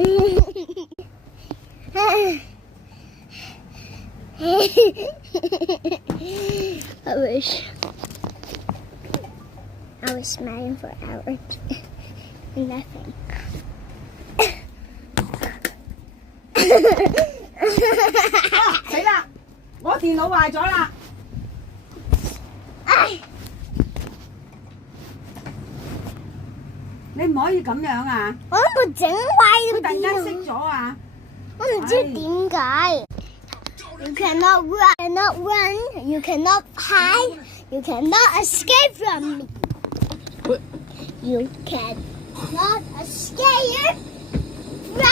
I was smiling for hours and nothing. 死啦！我電腦壞咗啦！你唔可以咁樣啊！我都冇整壞個佢突然間電熄咗啊！我唔知點解。You cannot run, you cannot hide, you cannot escape from me. You cannot escape from 来，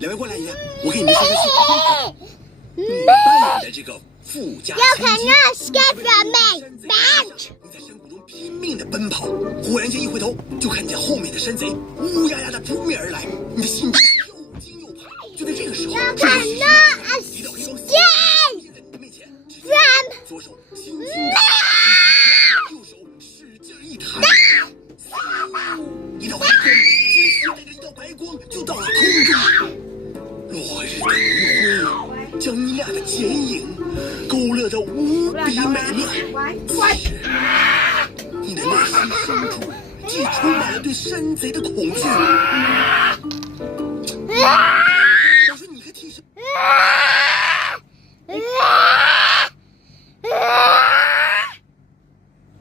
两位过来一下，我给你们说个事。扮演的这个富家 You 千金， cannot escape from me, bitch! 你在山谷中拼命的奔跑，忽然间一回头，就看见后面的山贼乌压压的扑面而来，你的心中又惊又怕。就在这个时候， You 这个 cannot 一道黑光 escape 现在你的面前， from 左手轻轻右手使劲一弹，一道白光，紧随带着一道白光就到了空中。落日的余晖将你俩的剪影勾勒得无比美妙。此时，你的内心深处既充满了对山贼的恐惧。我说你个替身。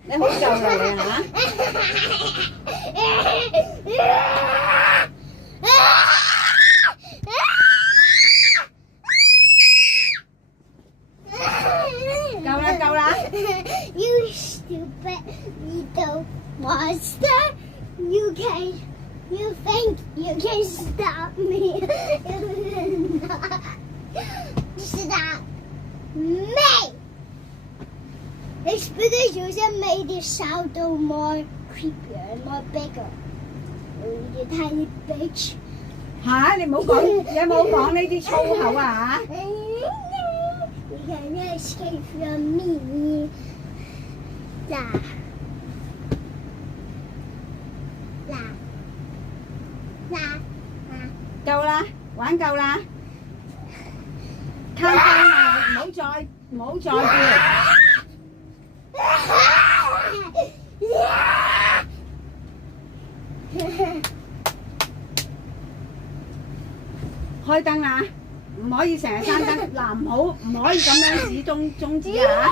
你好救啦你嚇！夠啦！ You stupid little monster! You think you can stop me? You cannot stop me! It's because you just made the sound more creepier and more bigger. You tiny bitch. 嚇！你唔好講，你有冇講呢啲粗口啊 You cannot escape from me. La. La. La. 夠啦，玩夠啦，count down啦，唔好再叫。開燈啦，唔可以成日閂燈，嗱唔可以咁樣指中指啊！